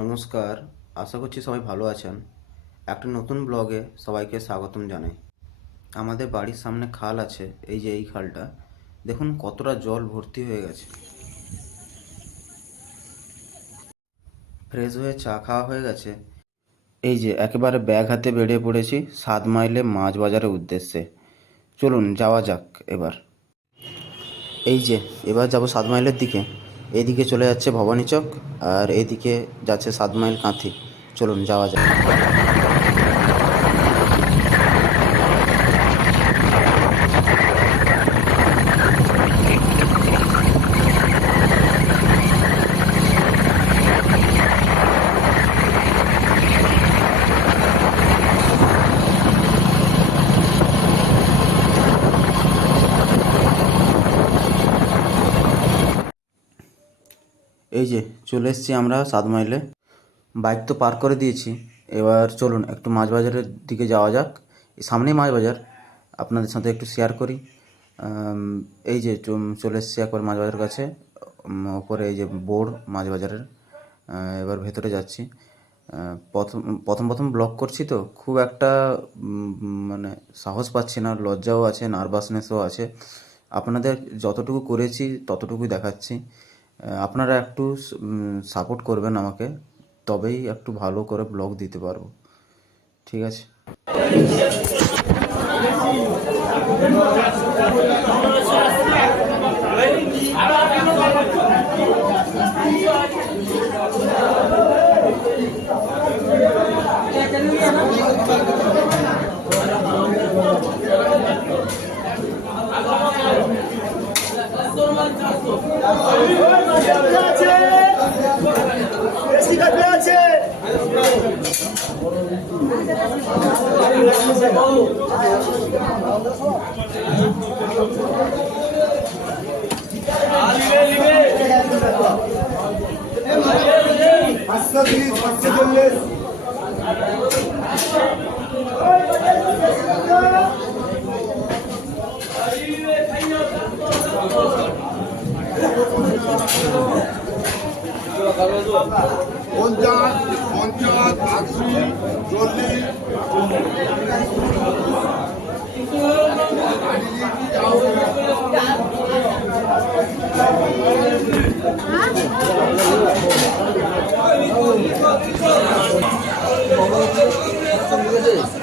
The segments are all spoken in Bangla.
নমস্কার। আশা করছি সবাই ভালো আছেন। একটা নতুন ব্লগে সবাইকে স্বাগতম জানাই। আমাদের বাড়ির সামনে খাল আছে, এই যে এই খালটা দেখুন কতটা জল ভর্তি হয়ে গেছে। ফ্রেশ হয়ে চা খাওয়া হয়ে গেছে। এই যে একেবারে ব্যাগ হাতে বেরিয়ে পড়েছি 7 মাইলে মাছ বাজারের উদ্দেশ্যে। চলুন যাওয়া যাক এবার। এই যে এবার যাব 7 মাইলের দিকে। এইদিকে চলে যাচ্ছে ভবানী চক, আর এইদিকে যাচ্ছে 7 মাইল কাঁথি। চলুন যাওয়া যাক। এই যে চলে এসেছি আমরা 7 মাইলে। বাইক তো পার্ক করে দিয়েছি। এবার চলুন একটু মাছ বাজারের দিকে যাওয়া যাক। এই সামনেই মাছ বাজার, আপনাদের সাথে একটু শেয়ার করি। এই যে চলে এসেছি একবার মাছ বাজারের কাছে। ওপরে এই যে বোর্ড মাছ বাজারের। এবার ভেতরে যাচ্ছি। প্রথম প্রথম প্রথম ব্লগ করছি তো খুব একটা মানে সাহস পাচ্ছি না, লজ্জাও আছে, নার্ভাসনেসও আছে। আপনাদের যতটুকু করেছি ততটুকুই দেখাচ্ছি। আপনারা একটু সাপোর্ট করবেন আমাকে, তবেই একটু ভালো করে ব্লগ দিতে পারবো। ঠিক আছে। পঞ্চাশ, 80, 40।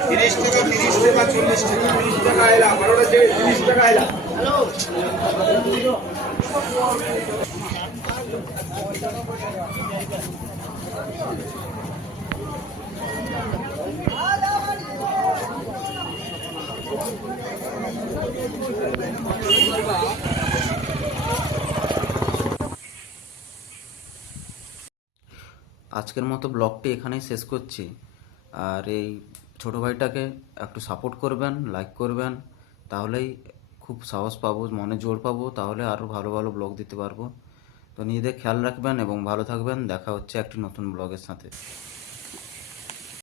তিরিশ টাকা, 40 টাকা, 30 টাকা এলা, 30 টাকা এলা। আজকের মতো ব্লগটি এখানেই শেষ করছি। আর এই ছোটো ভাইটাকে একটু সাপোর্ট করবেন, লাইক করবেন, তাহলেই খুব সাহস পাবো, মনে জোর পাবো, তাহলে আরও ভালো ভালো ব্লগ দিতে পারবো। তো নিজেদের খেয়াল রাখবেন এবং ভালো থাকবেন। দেখা হচ্ছে একটি নতুন ব্লগের সাথে।